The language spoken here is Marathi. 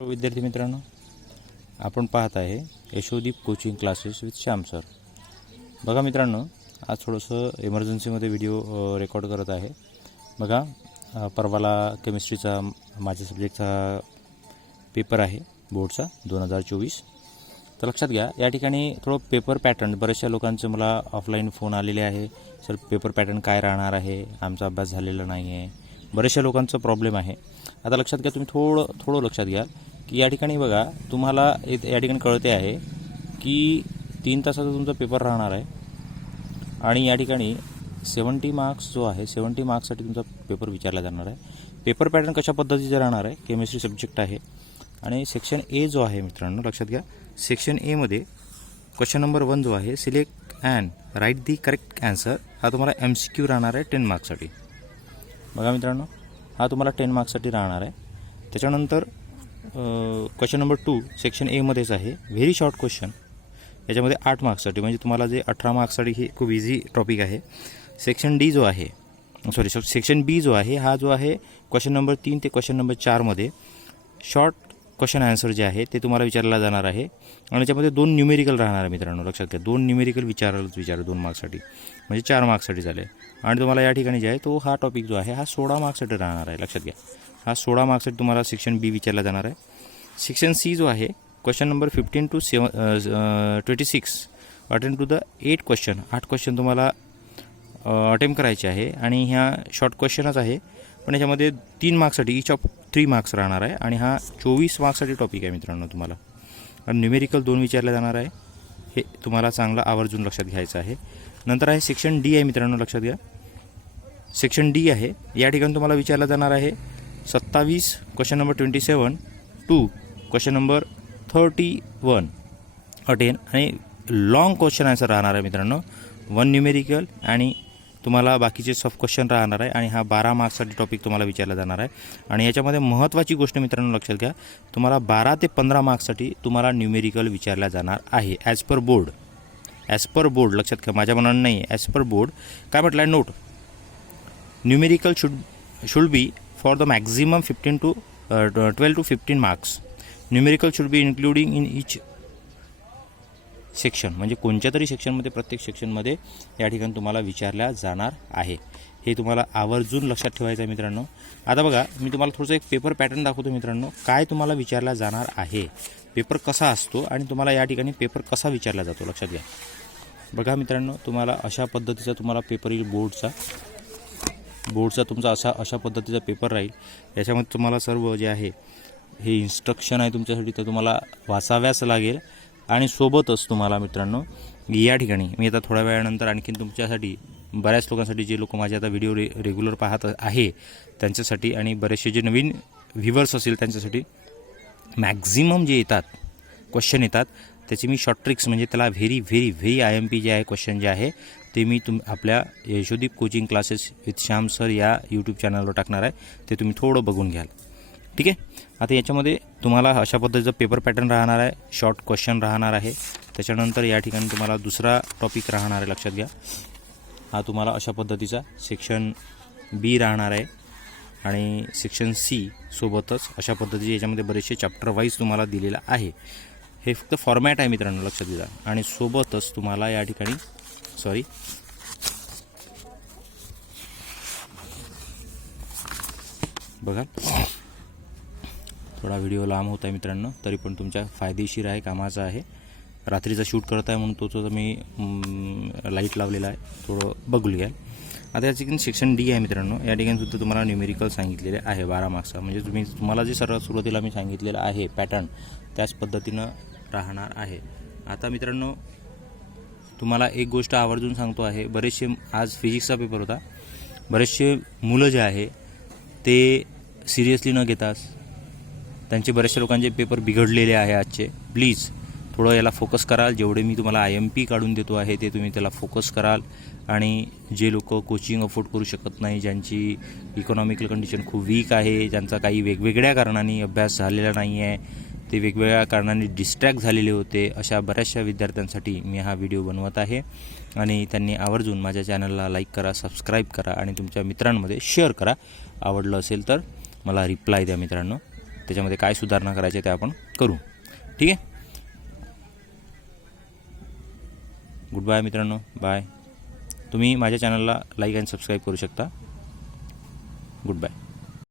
विद्यार्थी मित्रांनो, आपण पाहत आहे Yashodeep coaching classes with Shyam sir. बघा मित्रांनो, आज थोडंसं इमर्जन्सीमध्ये व्हिडिओ रेकॉर्ड करत आहे। बघा, परवाला केमिस्ट्रीचा माझ्या सब्जेक्टचा पेपर आहे बोर्डचा 2024। तर लक्षात घ्या, या ठिकाणी थोडं पेपर पॅटर्न बऱ्याचशा लोकांचे मला ऑफलाईन फोन आलेले आहे। सर, पेपर पॅटर्न काय राहणार आहे, आमचा अभ्यास झालेला नाही आहे, बऱ्याचशा लोकांचा प्रॉब्लेम आहे। आता लक्षात घ्या, तुम्ही थोडं लक्षात घ्या की या ठिकाणी बघा, तुम्हाला या ठिकाणी कळते आहे की 3 तासाचा तुमचा पेपर राहणार आहे आणि या ठिकाणी 70 मार्क्स जो आहे 70 मार्क्ससाठी तुमचा पेपर विचारला जाणार आहे। पेपर पॅटर्न कशा पद्धतीचा राहणार आहे, केमिस्ट्री सब्जेक्ट आहे आणि सेक्शन ए जो आहे मित्रांनो, लक्षात घ्या, सेक्शन ए मध्ये क्वेश्चन नंबर 1 जो आहे, select and write the correct answer, हा तुम्हाला MCQ राहणार आहे 10 मार्क्ससाठी। बघा मित्रांनो, हा तुम्हाला 10 मार्क्ससाठी राहणार आहे। त्याच्यानंतर क्वेश्चन नंबर 2 सेक्शन ए मध्येच आहे, व्हेरी शॉर्ट क्वेश्चन, याच्यामध्ये 8 मार्क्ससाठी, म्हणजे तुम्हाला जे 18 मार्क्ससाठी ही खूप इझी टॉपिक आहे। सेक्शन डी जो आहे, सेक्शन बी जो आहे, हा जो आहे क्वेश्चन नंबर 3 ते क्वेश्चन नंबर 4 मध्ये शॉर्ट क्वेश्चन आन्सर जे आहे ते तुम्हाला विचारला जाणार आहे आणि त्याच्यामध्ये 2 न्यूमेरिकल राहणार आहे मित्रांनो। लक्षात घ्या, 2 न्यूमेरिकल विचार 2 मार्क्ससाठी, म्हणजे 4 मार्क्ससाठी झाले। आणि तुम्हाला या ठिकाणी जे आहे तो हा टॉपिक जो आहे हा 16 मार्क्ससाठी राहणार आहे। लक्षात घ्या, हा 16 मार्क्ससाठी तुम्हाला सेक्शन बी विचारला जाणार आहे। सेक्शन सी जो आहे, question number 15 to 26 attempt to the 8 question, 8 question तुम्हाला अटेम्प्ट करायचे आहे आणि ह्या शॉर्ट क्वेश्चनच आहे, पण याच्यामध्ये 3 मार्क्ससाठी इच ऑफ 3 मार्क्स राहणार आहे आणि हा 24 मार्क्ससाठी टॉपिक आहे मित्रांनो तुम्हाला। आणि न्यूमेरिकल 2 विचारले जाणार आहे, हे तुम्हाला चांगलं आवर्जून लक्षात घ्यायचं आहे। नंतर आहे सेक्शन डी आहे मित्रांनो, लक्षात घ्या, सेक्शन डी आहे, या ठिकाणी तुम्हाला विचारला जाणार आहे 27 question number 27 to question number 31 अटेन, आणि लॉंग क्वेश्चन आन्सर राहणार आहे मित्रांनो, 1 न्यूमेरिकल आणि तुम्हाला बाकीचे सब क्वेश्चन राहणार आहे आणि हा 12 मार्क्ससाठी टॉपिक तुम्हाला विचारला जाणार आहे। आणि याच्यामध्ये महत्त्वाची गोष्ट मित्रांनो लक्षात घ्या, तुम्हाला 12 ते 15 मार्क्ससाठी तुम्हाला न्यूमेरिकल विचारला जाणार आहे as per board. As per board लक्षात घ्या, माझ्या मनानं नाही, ॲज पर बोर्ड काय म्हटलं आहे, note, numerical should be for the maximum 12 to 15 marks, numerical should be including in each section, म्हणजे कोणत्या तरी सेक्शनमध्ये, प्रत्येक सेक्शनमध्ये या ठिकाणी तुम्हाला विचारल्या जाणार आहे। हे तुम्हाला आवर्जून लक्षात ठेवायचं आहे मित्रांनो। आता बघा, मी तुम्हाला थोडंसं एक पेपर पॅटर्न दाखवतो मित्रांनो, काय तुम्हाला विचारला जाणार आहे, पेपर कसा असतो आणि तुम्हाला या ठिकाणी पेपर कसा विचारला जातो, लक्षात घ्या। बघा मित्रांनो, तुम्हाला अशा पद्धतीचा तुम्हाला पेपर येईल, बोर्डचा तुमचा अशा पद्धतीचा पेपर राहील। याच्यामध्ये तुम्हाला सर्व जे आहे हे इन्स्ट्रक्शन आहे तुमच्यासाठी, तर तुम्हाला वाचाव्याच लागेल आणि सोबतच तुम्हाला मित्रांनो या ठिकाणी मी आता थोड्या वेळानंतर आणखीन तुमच्यासाठी, बऱ्याच लोकांसाठी, जे लोक माझे आता व्हिडिओ रेग्युलर पाहत आहे त्यांच्यासाठी आणि बरेचसे जे नवीन व्ह्यूवर्स असतील त्यांच्यासाठी मॅक्झिमम जे येतात क्वेश्चन येतात त्याची मी शॉर्ट ट्रिक्स, म्हणजे त्याला व्हेरी व्हेरी व्हेरी IMP जे आहे क्वेश्चन जे आहे ते मी आपल्या Yashodeep coaching classes with Shyam sir या यूट्यूब चॅनलवर टाकणार आहे, ते तुम्ही थोडं बघून घ्याल, ठीक आहे। आता याच्यामध्ये तुम्हाला अशा पद्धतीचं पेपर पॅटर्न राहणार आहे, शॉर्ट क्वेश्चन राहणार आहे। त्याच्यानंतर या ठिकाणी तुम्हाला दुसरा टॉपिक राहणार आहे, लक्षात घ्या, हा तुम्हाला अशा पद्धतीचा सेक्शन बी राहणार आहे आणि सेक्शन सी सोबतच अशा पद्धतीचे याच्यामध्ये बरेचसे चॅप्टर वाईज तुम्हाला दिलेला आहे। हे फक्त फॉर्मॅट आहे मित्रांनो, लक्षात घ्या। आणि सोबतच तुम्हाला या ठिकाणी बघा, थोडा व्हिडिओ लांब होता आहे मित्रांनो, तरी पण तुमच्या फायदेशीर आहे, कामाचा आहे। रात्रीचा शूट करत आहे म्हणून तो मी लाईट लावलेला आहे, थोडं बघू घ्या। आता या ठिकाणी सेक्शन डी आहे मित्रांनो, या ठिकाणी सुद्धा तुम्हाला न्यूमेरिकल सांगितलेले आहे 12 मार्क्सचा, म्हणजे तुम्हाला जे सर्वात सुरुवातीला मी सांगितलेलं आहे पॅटर्न त्याच पद्धतीनं राहणार आहे। आता मित्रांनो, तुम्हाला एक गोष्ट आवर्जून सांगतो आहे, बरेचसे आज फिजिक्सचा पेपर होता, बरेचसे मुलं जे आहे ते सिरियसली न घेताच त्यांचे बऱ्याचशा लोकांचे पेपर बिघडलेले आहे आजचे। प्लीज थोडं याला फोकस कराल, जेवढे मी तुम्हाला IMP काढून देतो आहे ते तुम्ही त्याला फोकस कराल। आणि जे लोक कोचिंग अफोर्ड करू शकत नाही, ज्यांची इकॉनॉमिकल कंडिशन खूप वीक आहे, ज्यांचा काही वेगवेगळ्या कारणांनी अभ्यास झालेला नाही आहे, ते वेगवेगळ्या कारणांनी डिस्ट्रॅक्ट झालेले होते, अशा बऱ्याचशा विद्यार्थ्यांसाठी मी हा व्हिडिओ बनवत आहे। आणि त्यांनी आवर्जून माझ्या चॅनलला लाईक करा, सबस्क्राईब करा आणि तुमच्या मित्रांमध्ये शेअर करा। आवडलं असेल तर मला रिप्लाय द्या मित्रांनो। त्याच्यामध्ये काय सुधारणा करायचे ते आपण करू. ठीक आहे. गुड बाय मित्रांनो, बाय. तुम्ही माझ्या चॅनलला लाईक आणि सबस्क्राईब करू शकता. Good bye.